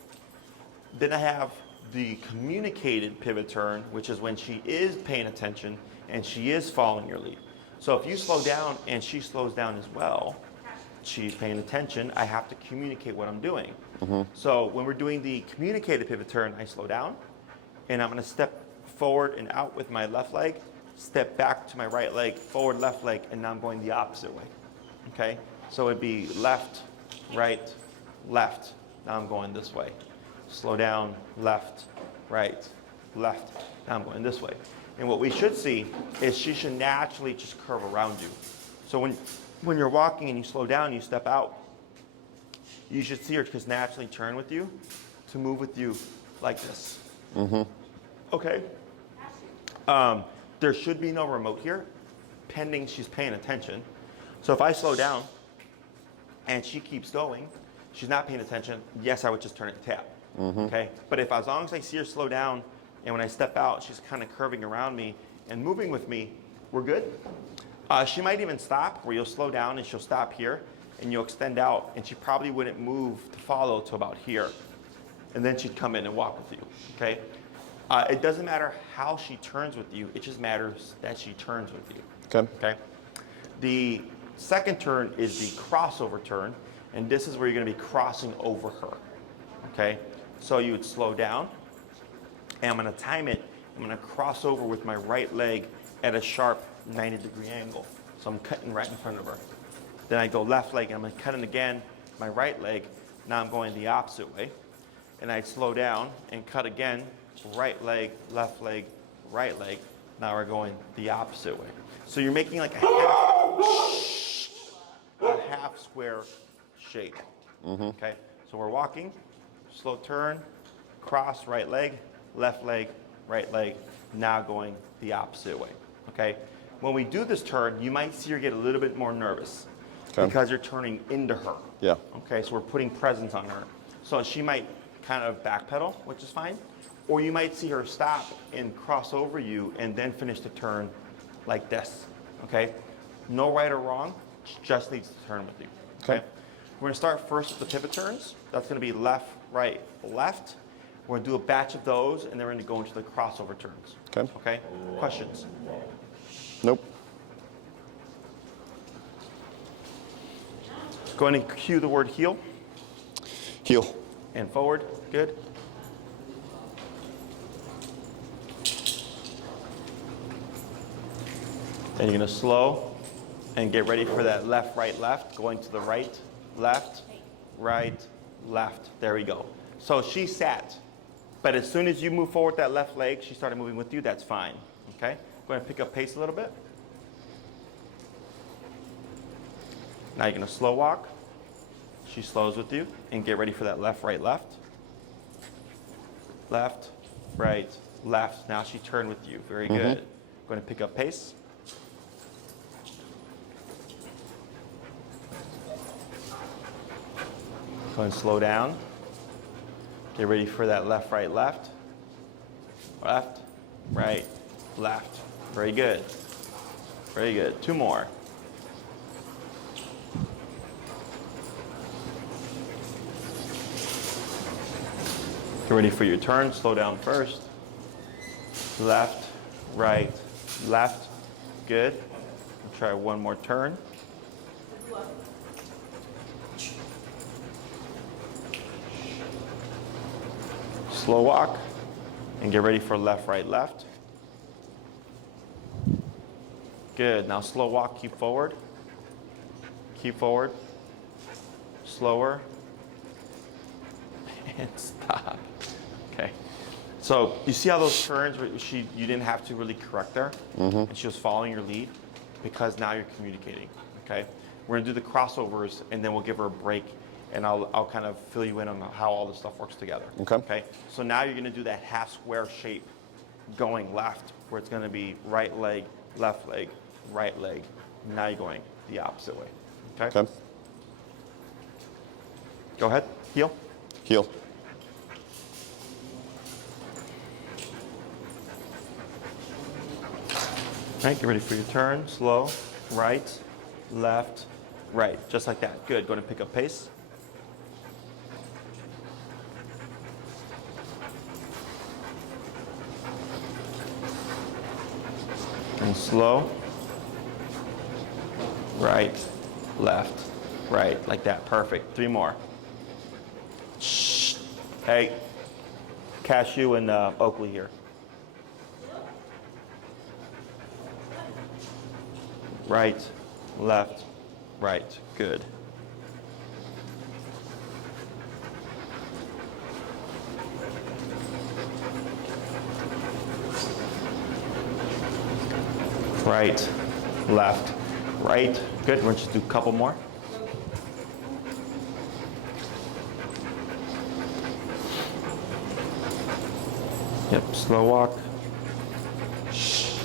Then I have the communicated pivot turn, which is when she is paying attention and she is following your lead. So if you slow down and she slows down as well, she's paying attention, I have to communicate what I'm doing. So when we're doing the communicated pivot turn, I slow down and I'm going to step forward and out with my left leg, step back to my right leg, forward left leg, and now I'm going the opposite way. Okay? So it'd be left, right, left. Now I'm going this way. Slow down, left, right, left. Now I'm going this way. And what we should see is she should naturally just curve around you. So when you're walking and you slow down, you step out, you should see her just naturally turn with you to move with you like this. Okay? There should be no remote here. pretending she's paying attention. So if I slow down and she keeps going, she's not paying attention, yes, I would just turn it to tap. Okay? But if as long as I see her slow down and when I step out, she's kind of curving around me and moving with me, we're good. She might even stop where you'll slow down and she'll stop here and you'll extend out and she probably wouldn't move to follow to about here. And then she'd come in and walk with you, okay? It doesn't matter how she turns with you, it just matters that she turns with you. Okay? The second turn is the crossover turn, and this is where you're gonna be crossing over her, okay? So you would slow down, and I'm gonna time it. I'm gonna cross over with my right leg at a sharp 90-degree angle. So I'm cutting right in front of her. Then I go left leg, and I'm gonna cut it again, my right leg. Now I'm going the opposite way. And I slow down and cut again, right leg, right leg. Now we're going the opposite way. So you're making like a half square shape. Okay? So we're walking, slow turn, cross, right leg, right leg, now going the opposite way. Okay? When we do this turn, you might see her get a little bit more nervous because you're turning into her. Yeah. Okay, so we're putting presence on her. So she might kind of backpedal, which is fine. Or you might see her stop and cross over you and then finish the turn like this, okay? No right or wrong, she just needs to turn with you, okay? We're gonna start first with the pivot turns. That's gonna be left, right, left. We're gonna do a batch of those and then we're gonna go into the crossover turns. Okay? Questions? Nope. Go ahead and cue the word heel. Heel. And forward, good. And you're gonna slow and get ready for that left, right, left, going to the right, left, left. There we go. So she sat, but as soon as you move forward that left leg, she started moving with you, that's fine, okay? Go ahead and pick up pace a little bit. Now you're gonna slow walk. She slows with you and get ready for that left, right, left. Left, right, left. Now she turned with you. Very good. Going to pick up pace. Go and slow down. Get ready for that left, right, left. Left, right, left. Very good. Very good. Two more. Get ready for your turn. Slow down first. Left, right, left. Good. We'll try one more turn. Slow walk. And get ready for left, right, left. Good. Now slow walk. Keep forward. Keep forward. Slower. And stop. Okay. So you see how those turns where you didn't have to really correct there, and she was following your lead because now you're communicating. Okay. We're gonna do the crossovers and then we'll give her a break, and I'll kind of fill you in on how all this stuff works together. Okay. So now you're gonna do that half square shape, going left, where it's gonna be right leg, right leg. Now you're going the opposite way. Okay. Go ahead. Heel. Heel. All right, get ready for your turn. Slow, right, left, right. Just like that. Good. Go ahead and pick up pace. And slow, right, left, right. Like that. Perfect. Three more. Shh. Hey, Cashew and Oakley here. Right, left, right. Good. Right, left, right. Good. We're going to just do a couple more. Yep, slow walk.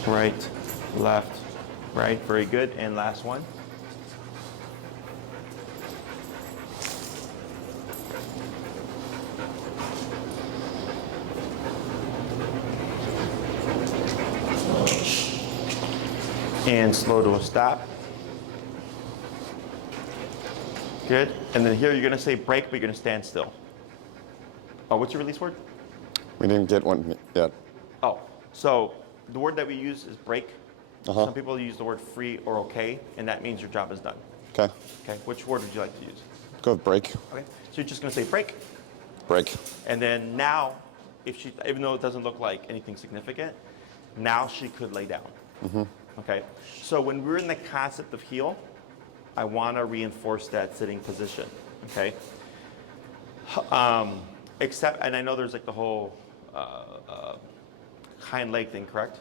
Right, left, Right, very good. And last one. And slow to a stop. Good. And then here you're going to say break, but you're going to stand still. Oh, what's your release word? We didn't get one yet. Oh, so the word that we use is break. Uh-huh. Some people use the word free or okay, and that means your job is done. Okay. Okay, which word would you like to use? Go with break. Okay, so you're just going to say break. Break. And then now, if she, even though it doesn't look like anything significant, now she could lay down. Mm-hmm. Okay, so when we're in the concept of heel, I want to reinforce that sitting position. Okay, except, and I know there's like the whole hind leg thing, correct?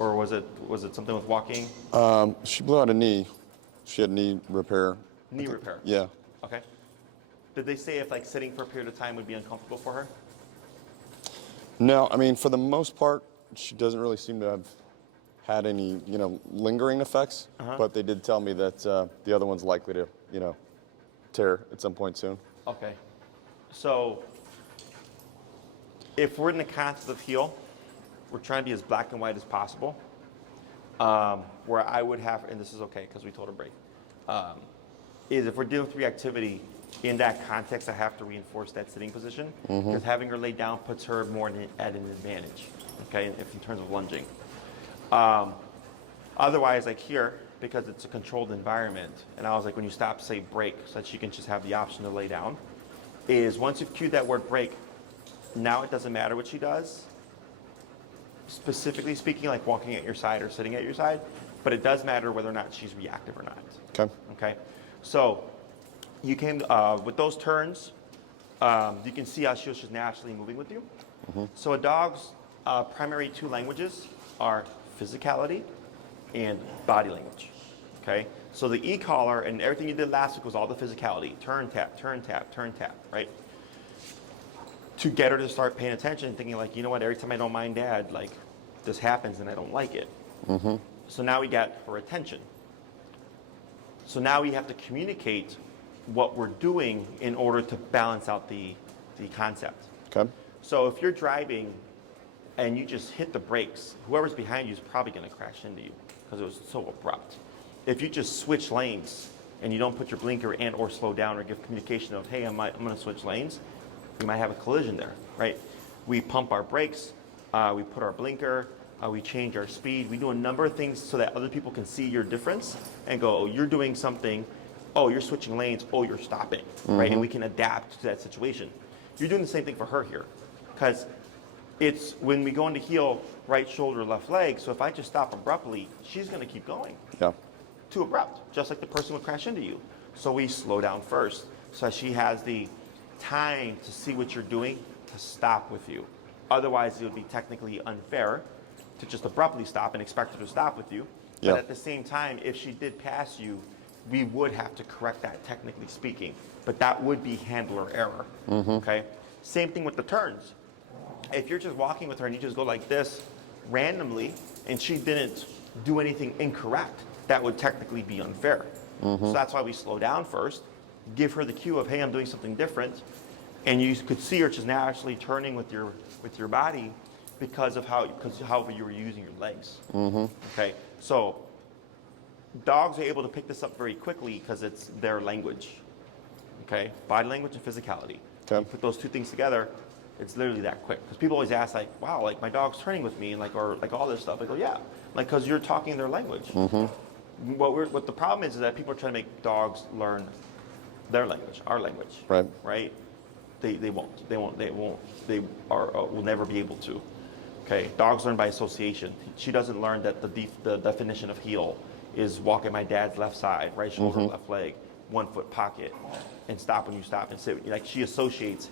Or was it something with walking? She blew out a knee. She had knee repair. Knee repair. Yeah. Okay. Did they say if like sitting for a period of time would be uncomfortable for her? No, I mean, for the most part, she doesn't really seem to have had any, lingering effects. Uh-huh. But they did tell me that the other one's likely to, tear at some point soon. Okay. So if we're in the concept of heel, we're trying to be as black and white as possible. Where I would have, and this is okay because we told her break, is if we're dealing with reactivity, in that context, I have to reinforce that sitting position because having her lay down puts her more at an advantage, okay, if in terms of lunging. Otherwise, like here, because it's a controlled environment, and I was like, when you stop, say break, so that she can just have the option to lay down, is once you've cued that word break, now it doesn't matter what she does, specifically speaking, like walking at your side or sitting at your side, but it does matter whether or not she's reactive or not. Okay. Okay, so you came with those turns. You can see how she's just naturally moving with you. So a dog's primary two languages are physicality and body language. Okay, so the e-collar and everything you did last week was all the physicality: turn, tap, turn, tap, turn, tap, right? To get her to start paying attention, thinking like, you know what? Every time I don't mind Dad, like this happens and I don't like it. So now we got her attention. So now we have to communicate what we're doing in order to balance out the concept. Okay. So if you're driving and you just hit the brakes, whoever's behind you is probably going to crash into you because it was so abrupt. If you just switch lanes and you don't put your blinker and or slow down or give communication of, hey, I'm going to switch lanes, we might have a collision there, right? We pump our brakes, we put our blinker, we change our speed. We do a number of things so that other people can see your difference and go, oh, you're doing something. Oh, you're switching lanes. Oh, you're stopping, right? And we can adapt to that situation. You're doing the same thing for her here because it's when we go into heel, right shoulder, left leg. So if I just stop abruptly, she's going to keep going. Yeah. Too abrupt, just like the person would crash into you. So we slow down first so she has the time to see what you're doing to stop with you. Otherwise, it would be technically unfair to just abruptly stop and expect her to stop with you. Yeah. But at the same time, if she did pass you, we would have to correct that, technically speaking. But that would be handler error, okay? Same thing with the turns. If you're just walking with her and you just go like this randomly and she didn't do anything incorrect, that would technically be unfair. So that's why we slow down first, give her the cue of, hey, I'm doing something different, and you could see her just naturally turning with your body because of how you were using your legs. Okay, so dogs are able to pick this up very quickly because it's their language. Okay, body language and physicality. Okay. You put those two things together, it's literally that quick. Because people always ask, like, wow, like my dog's turning with me, and like, or like all this stuff. I go, yeah, like because you're talking their language. What the problem is that people are trying to make dogs learn their language, our language. Right. Right. They won't. They will never be able to. Okay. Dogs learn by association. She doesn't learn that the definition of heel is walk at my dad's left side, right shoulder, left leg, 1 foot pocket, and stop when you stop and sit. Like she associates.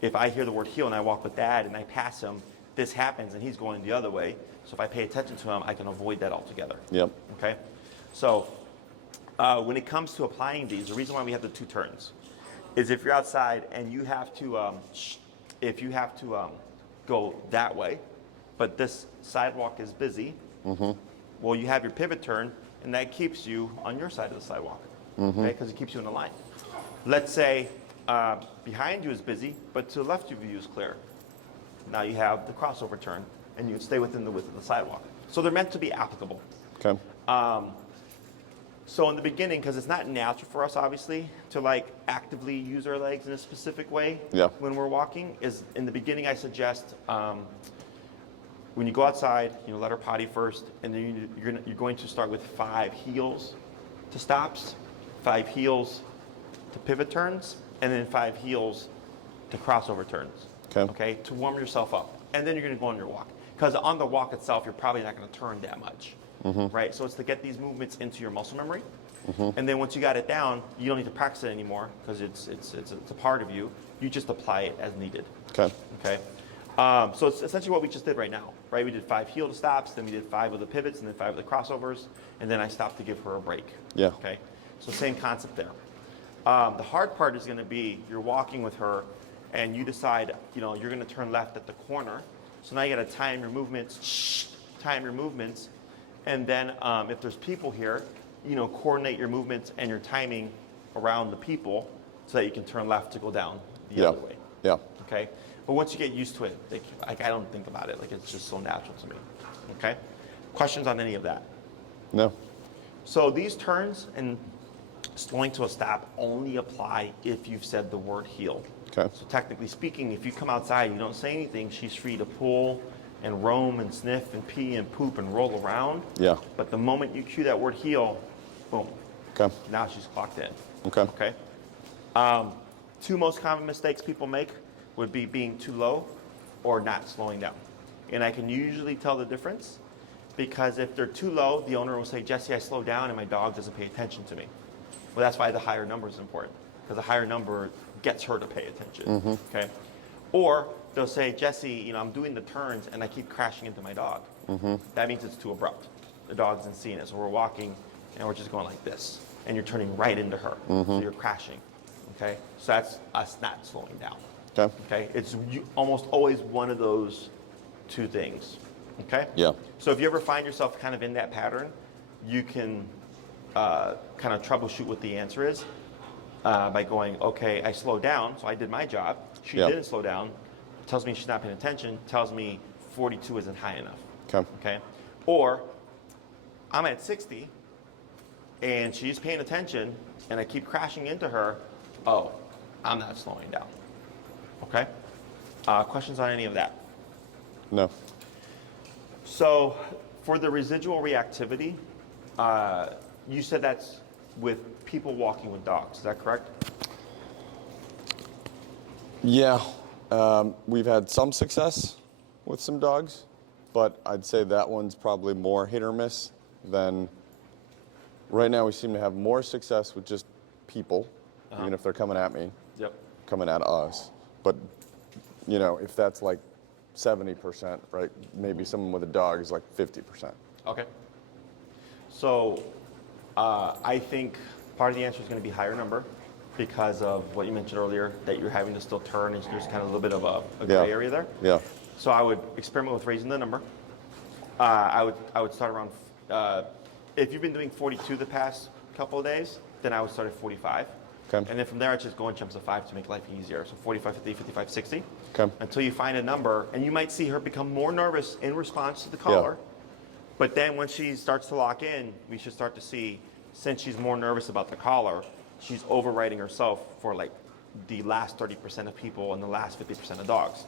If I hear the word heel and I walk with Dad and I pass him, this happens and he's going the other way. So if I pay attention to him, I can avoid that altogether. Yep. Okay. So when it comes to applying these, the reason why we have the two turns is if you're outside and you have to, go that way, but this sidewalk is busy, Well, you have your pivot turn, and that keeps you on your side of the sidewalk, okay? Because it keeps you in the line. Let's say behind you is busy, but to the left of you is clear. Now you have the crossover turn, and you stay within the width of the sidewalk. So they're meant to be applicable. Okay. So in the beginning, because it's not natural for us, obviously, to like actively use our legs in a specific way when we're walking, is in the beginning I suggest when you go outside, let her potty first, and then you're going to start with 5 heels to stops, 5 heels to pivot turns, and then 5 heels to crossover turns. Okay, to warm yourself up. And then you're going to go on your walk. Because on the walk itself, you're probably not going to turn that much. Right? So it's to get these movements into your muscle memory. And then once you got it down, you don't need to practice it anymore because it's a part of you. You just apply it as needed. Okay. So it's essentially what we just did right now. Right? We did 5 heel to stops, then we did 5 of the pivots, and then 5 of the crossovers, and then I stopped to give her a break. Okay. So same concept there. The hard part is going to be you're walking with her, and you decide you're going to turn left at the corner. So now you got to time your movements, and then if there's people here, coordinate your movements and your timing around the people so that you can turn left to go down the other way. Okay. But once you get used to it, I don't think about it. It's just so natural to me. Okay. Questions on any of that? No. So these turns and slowing to a stop only apply if you've said the word heel. Okay. So technically speaking, if you come outside and you don't say anything, she's free to pull and roam and sniff and pee and poop and roll around. But the moment you cue that word heel, boom. Okay. Now she's clocked in. Okay. 2 most common mistakes people make would be being too low or not slowing down. And I can usually tell the difference because if they're too low, the owner will say, Jesse, I slowed down and my dog doesn't pay attention to me. Well, that's why the higher number is important because the higher number gets her to pay attention. Okay. Or they'll say, Jesse, I'm doing the turns and I keep crashing into my dog. That means it's too abrupt. The dog isn't seeing it. So we're walking and we're just going like this. And you're turning right into her. So you're crashing. Okay? So that's us not slowing down. Okay? It's almost always one of those 2 things. Okay? So if you ever find yourself kind of in that pattern, you can kind of troubleshoot what the answer is by going, okay, I slowed down, so I did my job. She didn't slow down. Tells me she's not paying attention. Tells me 42 isn't high enough. Okay. Or I'm at 60 and she's paying attention and I keep crashing into her. Oh, I'm not slowing down. Okay. Questions on any of that? No. So for the residual reactivity, you said that's with people walking with dogs. Is that correct? Yeah. We've had some success with some dogs, but I'd say that one's probably more hit or miss than right now. We seem to have more success with just people, even if they're coming at me, coming at us. But, if that's like 70%, right, maybe someone with a dog is like 50%. Okay. So I think part of the answer is going to be higher number because of what you mentioned earlier, that you're having to still turn, and there's kind of a little bit of a gray area there. So I would experiment with raising the number. I would start around, if you've been doing 42 the past couple of days, then I would start at 45. And then from there, I just go in chunks of 5 to make life easier. So 45, 50, 55, 60. Until you find a number, and you might see her become more nervous in response to the collar. But then when she starts to lock in, we should start to see, since she's more nervous about the collar, she's overriding herself for like the last 30% of people and the last 50% of dogs.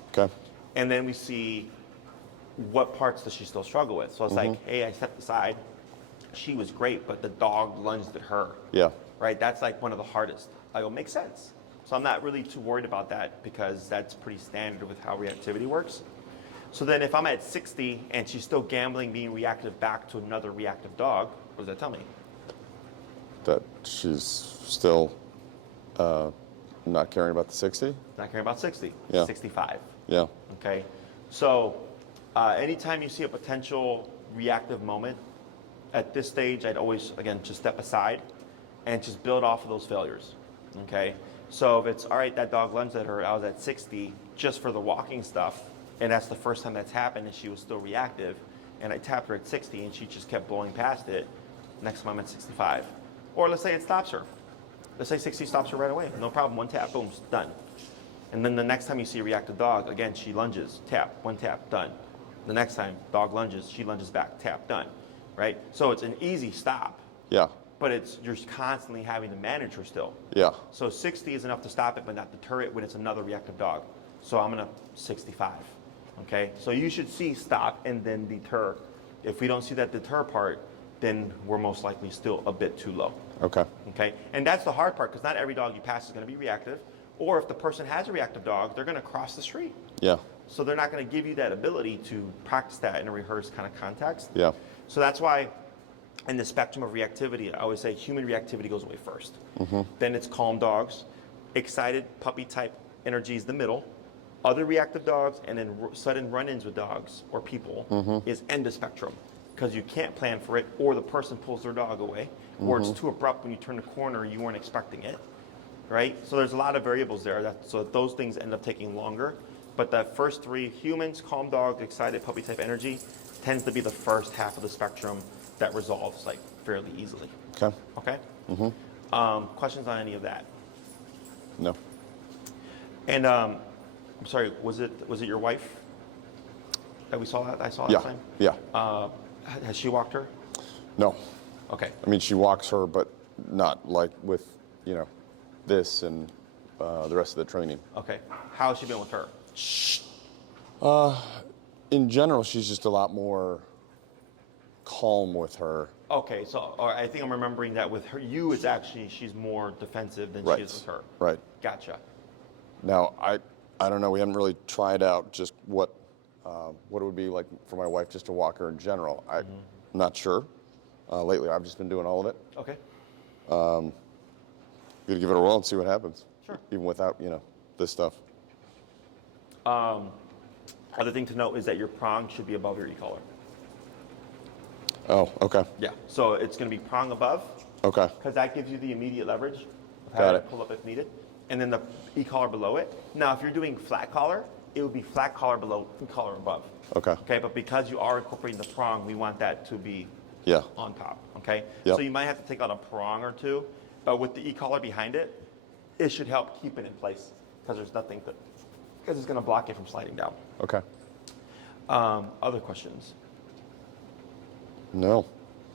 And then we see what parts does she still struggle with. So it's like, hey, I stepped aside. She was great, but the dog lunged at her. Right? That's like one of the hardest. I go, makes sense. So I'm not really too worried about that because that's pretty standard with how reactivity works. So then if I'm at 60 and she's still gambling, being reactive back to another reactive dog, what does that tell me? That she's still not caring about the 60? Not caring about 60. 65. Okay. So anytime you see a potential reactive moment, at this stage, I'd always, again, just step aside and just build off of those failures. Okay. So if it's, all right, that dog lunged at her, I was at 60 just for the walking stuff, and that's the first time that's happened and she was still reactive, and I tapped her at 60 and she just kept blowing past it, next time I'm at 65. Or let's say it stops her. Let's say 60 stops her right away. No problem, one tap, boom, done. And then the next time you see a reactive dog, again, she lunges, tap, one tap, done. The next time, dog lunges, she lunges back, tap, done, right? So it's an easy stop. Yeah. But you're constantly having to manage her still. Yeah. So 60 is enough to stop it, but not deter it when it's another reactive dog. So I'm gonna 65, okay? So you should see stop and then deter. If we don't see that deter part, then we're most likely still a bit too low. Okay. Okay, and that's the hard part, because not every dog you pass is gonna be reactive, or if the person has a reactive dog, they're gonna cross the street. Yeah. So they're not gonna give you that ability to practice that in a rehearsed kind of context. Yeah. So that's why in the spectrum of reactivity, I always say human reactivity goes away first. Then it's calm dogs, excited puppy type energy is the middle, other reactive dogs, and then sudden run-ins with dogs or people is end of spectrum, because you can't plan for it, or the person pulls their dog away, or it's too abrupt when you turn the corner, you weren't expecting it, right? So there's a lot of variables there, so those things end up taking longer. But the first three, humans, calm dog, excited puppy type energy, tends to be the first half of the spectrum that resolves like fairly easily. Okay. Okay? Questions on any of that? No. And I'm sorry, was it your wife that we saw that I saw Yeah. last time? Yeah. Has she walked her? No. Okay. I mean, she walks her, but not like with, this and the rest of the training. Okay. How has she been with her? In general, she's just a lot more calm with her. Okay, so I think I'm remembering that with her, it's actually, she's more defensive than she is with her. Right. Gotcha. Now, I don't know. We haven't really tried out just what it would be like for my wife just to walk her in general. I'm not sure. Lately, I've just been doing all of it. Okay. Gonna give it a whirl and see what happens. Sure. Even without, this stuff. Other thing to note is that your prong should be above your e-collar. Oh, okay. Yeah. So it's going to be prong above, Okay. because that gives you the immediate leverage of Got having it. to pull up if needed. And then the e-collar below it. Now, if you're doing flat collar, it would be flat collar below, e-collar above. Okay. Okay, but because you are incorporating the prong, we want that to be Yeah. on top. Okay. Yep. So you might have to take out a prong or two, but with the e-collar behind it, it should help keep it in place, because there's nothing because it's going to block it from sliding down. Okay. Other questions? No.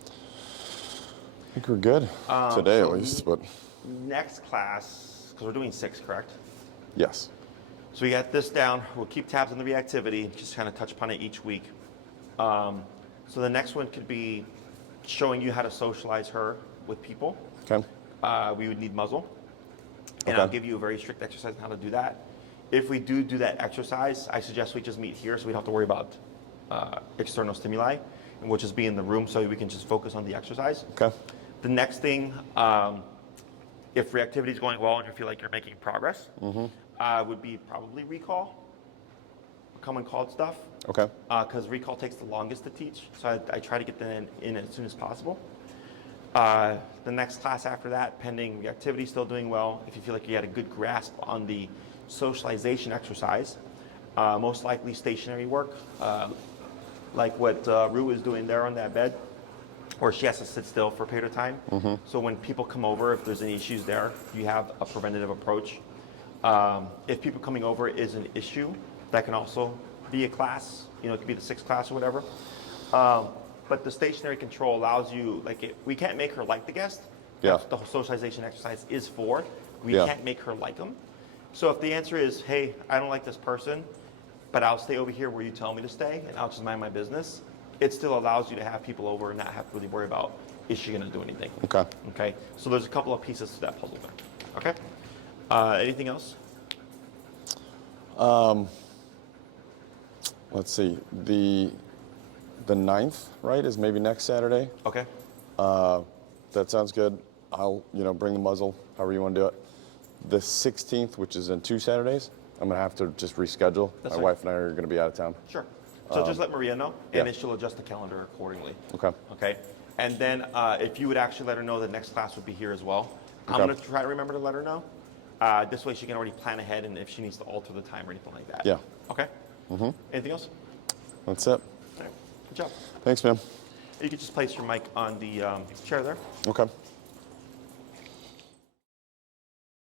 I think we're good today, at least. But Next class, because we're doing 6, correct? yes. So we got this down. We'll keep tabs on the reactivity, just kind of touch upon it each week. So the next one could be showing you how to socialize her with people. Okay. We would need muzzle. And Okay. I'll give you a very strict exercise on how to do that. If we do that exercise, I suggest we just meet here so we don't have to worry about external stimuli, and we'll just be in the room so we can just focus on the exercise. Okay. The next thing, if reactivity is going well and you feel like you're making progress, would be probably recall, common called stuff. Okay. Because recall takes the longest to teach, so I try to get them in as soon as possible. The next class after that, pending reactivity still doing well, if you feel like you had a good grasp on the socialization exercise, most likely stationary work, like what Rue is doing there on that bed, or she has to sit still for a period of time. So when people come over, if there's any issues there, you have a preventative approach. If people coming over is an issue, that can also be a class, it could be the 6th class or whatever. But the stationary control allows you, we can't make her like the guest. Yeah. That's what the socialization exercise is for. We Yeah. can't make her like them. So if the answer is, hey, I don't like this person, but I'll stay over here where you tell me to stay, and I'll just mind my business, it still allows you to have people over and not have to really worry about, is she going to do anything? Okay. Okay. So there's a couple of pieces to that puzzle there. Okay. Anything else? Let's see. The 9th, right, is maybe next Saturday. Okay. That sounds good. I'll, bring the muzzle, however you want to do it. The 16th, which is in 2 Saturdays, I'm going to have to just reschedule. That's My fine. wife and I are going to be out of town. Sure. So just let Maria know, yeah. and then she'll adjust the calendar accordingly. Okay. Okay. And then if you would actually let her know the next class would be here as well. I'm Okay. going to try to remember to let her know. This way she can already plan ahead, and if she needs to alter the time or anything like that. Yeah. Okay. Anything else? That's it. All right. Good job. Thanks, man. You can just place your mic on the chair there. Okay.